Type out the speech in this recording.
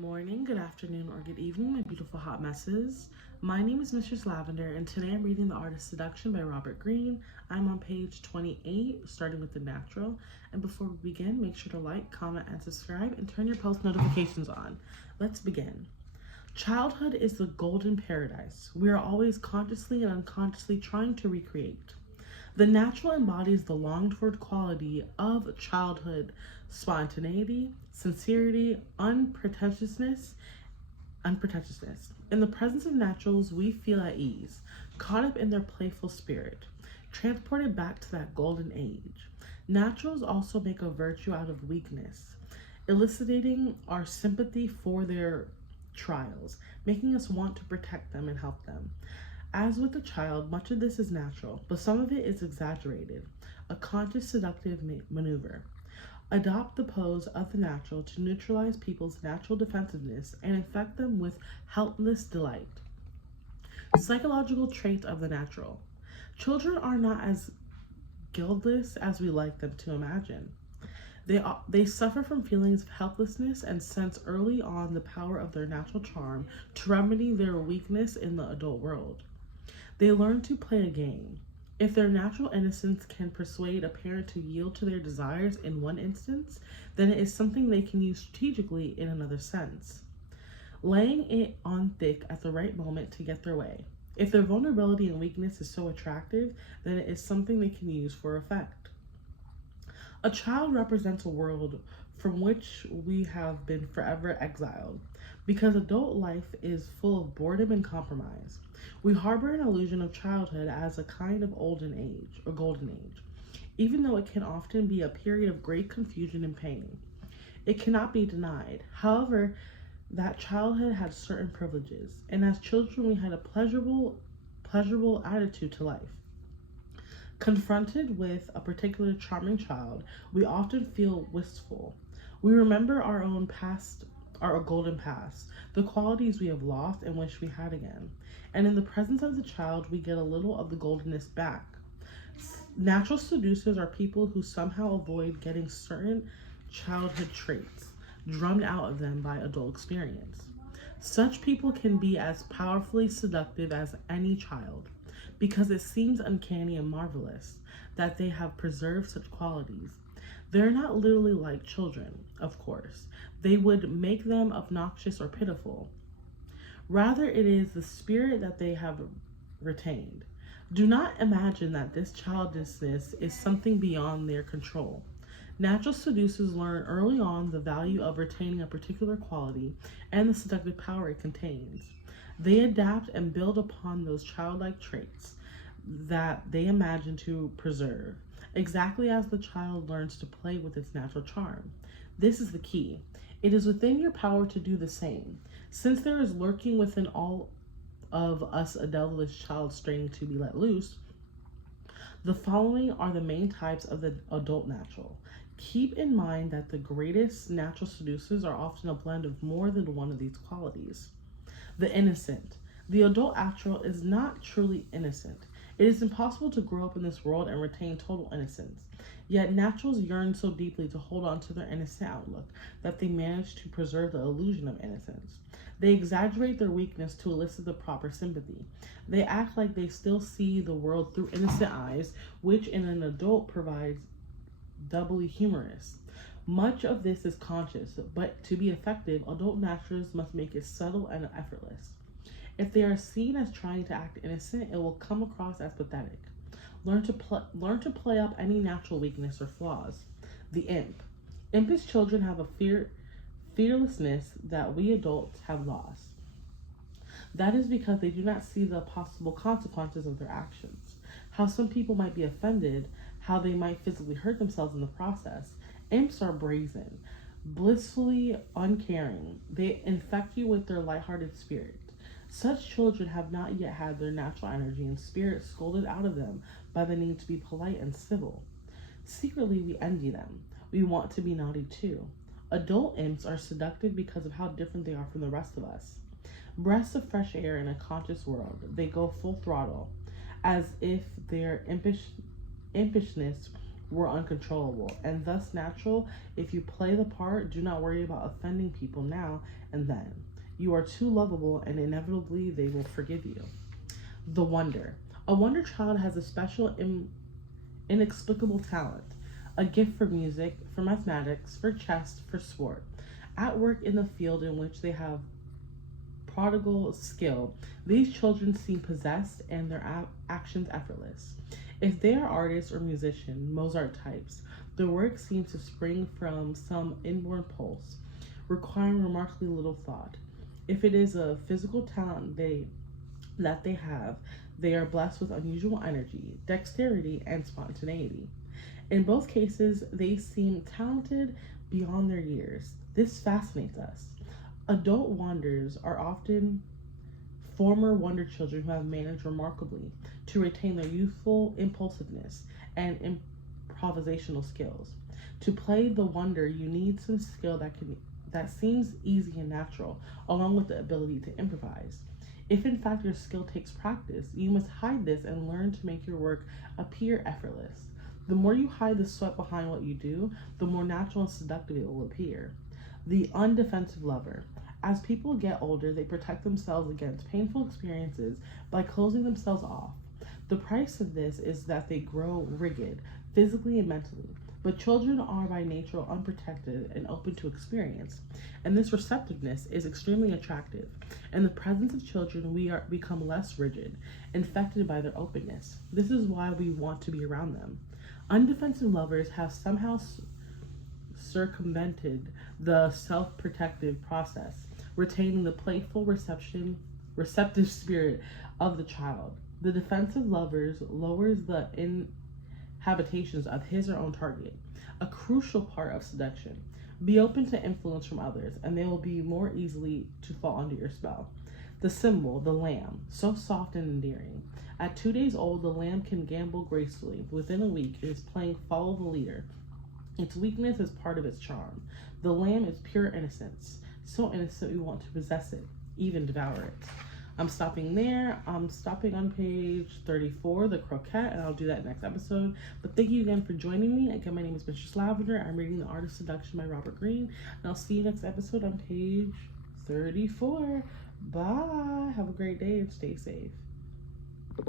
morning, good afternoon, or good evening, my beautiful hot messes. My name is Mistress Lavender, and today I'm reading the artist Seduction by Greene. I'm on page 28, starting with the natural. And before we begin, make sure to like, comment, and subscribe, and turn your post notifications on. Let's begin. Childhood is the golden paradise we are always consciously and unconsciously trying to recreate. The natural embodies the longed-for quality of childhood: spontaneity, sincerity, unpretentiousness. In the presence of naturals, we feel at ease, caught up in their playful spirit, transported back to that golden age. Naturals also make a virtue out of weakness, eliciting our sympathy for their trials, making us want to protect them and help them. As with the child, much of this is natural, but some of it is exaggerated, a conscious seductive maneuver. Adopt the pose of the natural to neutralize people's natural defensiveness and infect them with helpless delight. Psychological traits of the natural. Children are not as guiltless as we like them to imagine. They suffer from feelings of helplessness and sense early on the power of their natural charm to remedy their weakness in the adult world. They learn to play a game. If their natural innocence can persuade a parent to yield to their desires in one instance, then it is something they can use strategically in another sense, laying it on thick at the right moment to get their way. If their vulnerability and weakness is so attractive, then it is something they can use for effect. A child represents a world from which we have been forever exiled, because adult life is full of boredom and compromise. We harbor an illusion of childhood as a kind of golden age, even though it can often be a period of great confusion and pain. It cannot be denied, however, that childhood had certain privileges, and as children we had a pleasurable attitude to life. Confronted with a particular charming child, we often feel wistful. We remember our own past, our golden past, the qualities we have lost and wish we had again. And in the presence of the child, we get a little of the goldenness back. Natural seducers are people who somehow avoid getting certain childhood traits drummed out of them by adult experience. Such people can be as powerfully seductive as any child, because it seems uncanny and marvelous that they have preserved such qualities. They're not literally like children, of course. They would make them obnoxious or pitiful. Rather, it is the spirit that they have retained. Do not imagine that this childishness is something beyond their control. Natural seducers learn early on the value of retaining a particular quality and the seductive power it contains. They adapt and build upon those childlike traits that they imagine to preserve, exactly as the child learns to play with its natural charm. This is the key. It is within your power to do the same, since there is lurking within all of us a devilish child straining to be let loose. The following are the main types of the adult natural. Keep in mind that the greatest natural seducers are often a blend of more than one of these qualities. The innocent. The adult natural is not truly innocent. It is impossible to grow up in this world and retain total innocence. Yet naturals yearn so deeply to hold on to their innocent outlook that they manage to preserve the illusion of innocence. They exaggerate their weakness to elicit the proper sympathy. They act like they still see the world through innocent eyes, which in an adult provides doubly humorous. Much of this is conscious, but to be effective, adult naturals must make it subtle and effortless. If they are seen as trying to act innocent, it will come across as pathetic. Learn to play up any natural weakness or flaws. The imp. Impish children have a fearlessness that we adults have lost. That is because they do not see the possible consequences of their actions, how some people might be offended, how they might physically hurt themselves in the process. Imps are brazen, blissfully uncaring. They infect you with their lighthearted spirit. Such children have not yet had their natural energy and spirit scolded out of them by the need to be polite and civil. Secretly, we envy them. We want to be naughty too. Adult imps are seductive because of how different they are from the rest of us. Breaths of fresh air in a conscious world, they go full throttle, as if their impishness were uncontrollable and thus natural. If you play the part, do not worry about offending people now and then. You are too lovable, and inevitably they will forgive you. The wonder. A wonder child has a special, inexplicable talent, a gift for music, for mathematics, for chess, for sport. At work in the field in which they have prodigal skill, these children seem possessed and their actions effortless. If they are artists or musicians, Mozart types, their work seems to spring from some inborn pulse, requiring remarkably little thought. If it is a physical talent that they have, they are blessed with unusual energy, dexterity, and spontaneity. In both cases, they seem talented beyond their years. This fascinates us. Adult wonders are often former wonder children who have managed remarkably to retain their youthful impulsiveness and improvisational skills. To play the wonder, you need some skill that seems easy and natural, along with the ability to improvise. If in fact your skill takes practice, you must hide this and learn to make your work appear effortless. The more you hide the sweat behind what you do, the more natural and seductive it will appear. The undefensive lover. As people get older, they protect themselves against painful experiences by closing themselves off. The price of this is that they grow rigid, physically and mentally. But children are by nature unprotected and open to experience, and this receptiveness is extremely attractive. In the presence of children, we become less rigid, infected by their openness. This is why we want to be around them. Undefensive lovers have somehow circumvented the self-protective process, retaining the playful receptive spirit of the child. The defensive lovers lowers the habitations of his or own target, a crucial part of seduction. Be open to influence from others, and they will be more easily to fall under your spell. The symbol, the lamb, so soft and endearing. At 2 days old, the lamb can gambol gracefully. Within a week, it is playing follow the leader. Its weakness is part of its charm. The lamb is pure innocence, so innocent we want to possess it, even devour it. I'm stopping there. I'm stopping on page 34, the croquette, and I'll do that next episode. But thank you again for joining me. Again, my name is Mistress Lavender. I'm reading The Art of Seduction by Robert Greene, and I'll see you next episode on page 34. Bye. Have a great day and stay safe.